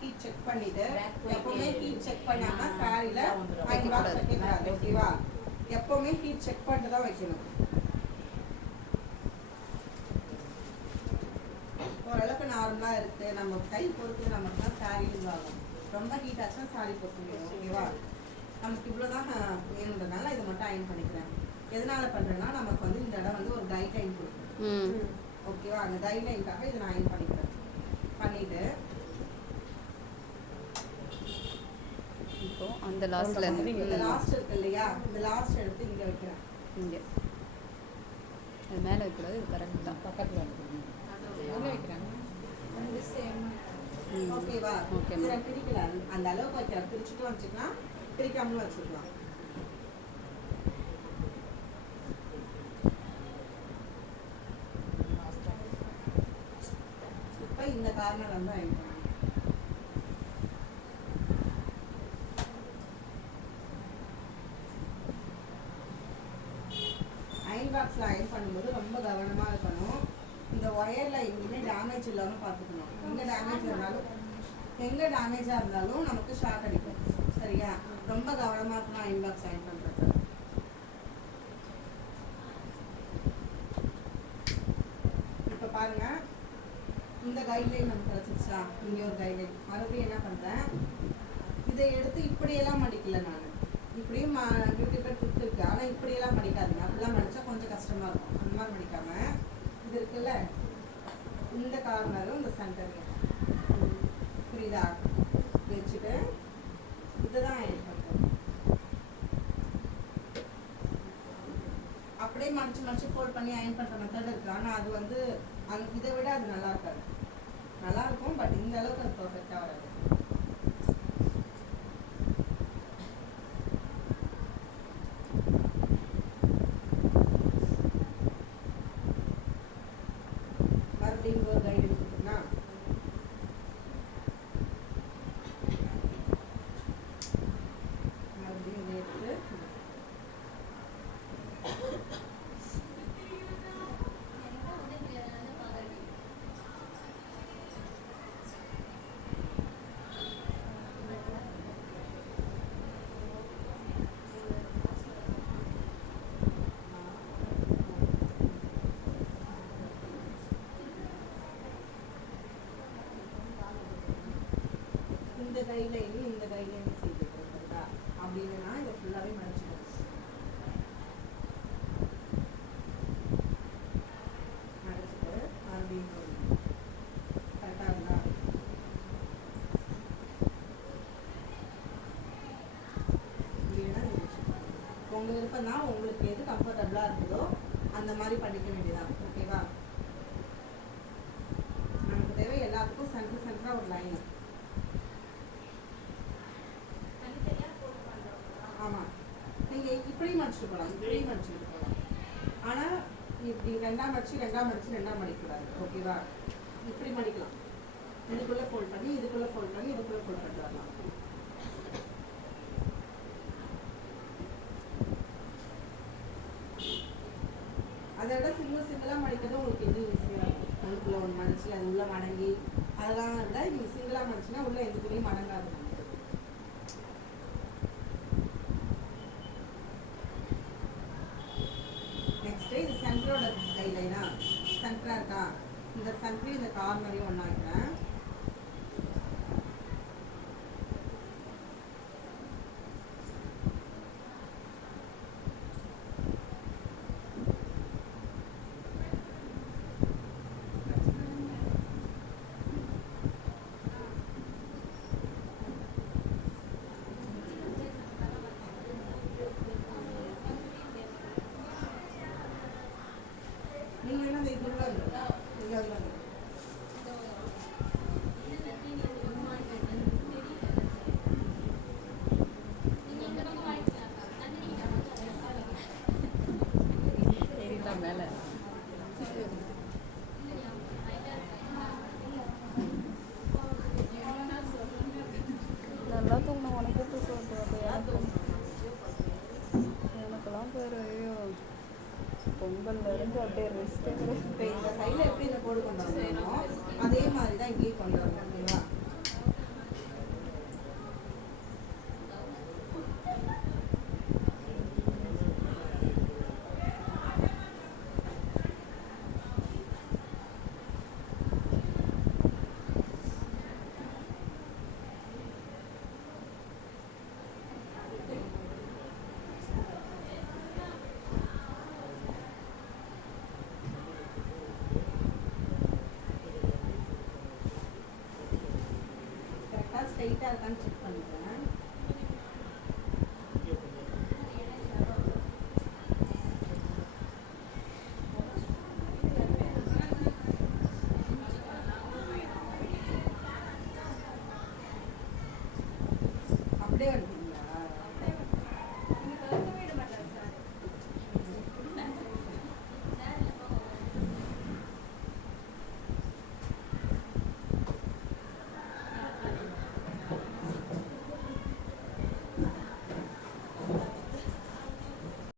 Heat check பண்ணிட்டு எப்பவுமே heat check பண்ணாம சாரியில அயன் பாக்ஸ் வைக்கக்கூடாது. ஓகேவா? எப்பவுமே ஹீட் செக் பண்ணிட்டு தான் வைக்கணும். ஓரளவுக்கு நார்மலா இருக்கு, நம்ம கை பொறுத்து நமக்கு தான் சாரி ஆகும். ரொம்ப ஹீட் ஆச்சுன்னா சாரி பொறுத்து. ஓகேவா? நமக்கு இவ்வளோதான் வேணுன்றதுனால இதை மட்டும் அயன் பண்ணிக்கிறேன். எதனால பண்றேன்னா நமக்கு வந்து இந்த இடம் வந்து ஒரு கைட் லைன் கொடுக்கும். ஓகேவா? அந்த கைட் லைனுக்காக இதை நான் அயன் பண்ணிக்கிறேன். பண்ணிட்டு இப்போ அந்த லாஸ்ட்ல இந்த லாஸ்ட் இருக்கு இல்லையா, இந்த லாஸ்ட் எடுத்து இங்க வைக்கிறேன். இங்கே அது மேலே வைக்கூடாது, இது கரெக்ட் தான். பக்கத்தில் வைக்கிறேன். ஓகேவா? ஓகே. இதில் பிரிக்கல, அந்த அளவுக்கு வைக்கலாம். பிரிச்சுட்டும் வச்சுக்கலாம், பிரிக்காமலும் வச்சுக்கலாம். இப்போ இந்த கார்னர் வந்து அயன் பண்ணணும். அயன் பாக்ஸில் அயன் பண்ணும்போது ரொம்ப கவனமாக இருக்கணும். இந்த ஒயரில் எங்கேயுமே டேமேஜ் இல்லாமல் பார்த்துக்கணும். எங்கே டேமேஜாக இருந்தாலும் நமக்கு ஷாக் அடிக்கும். சரியா? ரொம்ப கவனமாக இருக்கணும் அயன் பாக்ஸ் அயன் பண்ணுறது. இப்போ பாருங்க, இந்த கைட்லைன் நமக்கு கிடச்சிருச்சா? இங்கே ஒரு கைட்லைன். மறுபடியும் என்ன பண்ணுறேன், இதை எடுத்து இப்படியெல்லாம் மடிக்கல. நான் இப்படியும் பியூட்டி பேர் கொடுத்துருக்கு, ஆனால் இப்படியெல்லாம் மடிக்காதுங்க. அப்படிலாம் மடித்தா கொஞ்சம் கஷ்டமாக இருக்கும். அந்த மாதிரி மடிக்காமல் இது இருக்குல்ல, இந்த கார்னரும் இந்த சென்டர் புரியுதா வச்சுட்டு இதுதான் அயன் பண்ணுறோம். அப்படியே மடிச்சு ஃபோல்ட் பண்ணி அயன் பண்ணுற மெத்தட் இருக்கு. ஆனால் அது வந்து இதை விட அது நல்லா இருக்காது. நல்லா இருக்கும், பட் இந்த அளவுக்கு அது பர்ஃபெக்டாக வராது. மறுபடியும் ஒரு கைடு கொடுத்துருந்தா மறுபடியும் எடுத்து இந்த கைட்லைனும் இந்த கைட்லைனும் செய்துக்கிறதா அப்படின்னா இதை ஃபுல்லாகவே மடிச்சுக்கணும். மடிச்சுட்டு மறுபடியும் கரெக்டாக இருந்தா அப்படின்னா உங்கள் விருப்பம் தான். உங்களுக்கு எது கம்ஃபர்டபுளாக இருக்குதோ அந்த மாதிரி பண்ணிக்க வேண்டியதான். ஓகேவா? நமக்கு தேவை எல்லாத்துக்கும் சென்டராக ஒரு லைன். ஆமாம், நீங்கள் இப்படி மடிச்சுட்டு போகலாம், இப்படி மடிச்சுட்டு போகலாம். ஆனால் இப்படி ரெண்டாம் மடிக்கக்கூடாது. ஓகேவா? இப்படி மடிக்கலாம். இதுக்குள்ளே ஃபோல்ட் பண்ணி இதுக்குள்ளே ஃபோல்ட் பண்ணிட்டு வரலாம். அதை விட சிங்கிளாக மடிக்கிறது உங்களுக்கு எது ஈஸியாக இருக்கும். அதுக்குள்ளே ஒன்று மடிச்சு அது உள்ளே மடங்கி அதெல்லாம் விட நீங்கள் சிங்கிளாக மடிச்சுன்னா உள்ளே எந்த துணியும் மடங்காது. நெக்ஸ்ட்டு இது சென்டரோட கைட்லைனா சென்டராக இருக்கா? இந்த சென்டரையும் இந்த கார்னரையும் ஒன்றா வைக்கிறேன். நீங்கள் என்ன இது உள்ள இங்கே உள்ள ஏறிதான் மேலே. நல்லா தூங்கணும். உனக்கு தூக்கம் எனக்கெல்லாம் பேர் ஐயோ பொங்கல்ல இருந்து அப்படியே ரெஸ்ட். இப்போ இந்த சைடில் எப்படி இந்த கோடு கொண்டு வரணும் அதே மாதிரி தான் இங்கேயும் கொண்டு வரணும். ஓகேவா? டைட்டாக இருக்கான்னு செக் பண்ணுறேன்.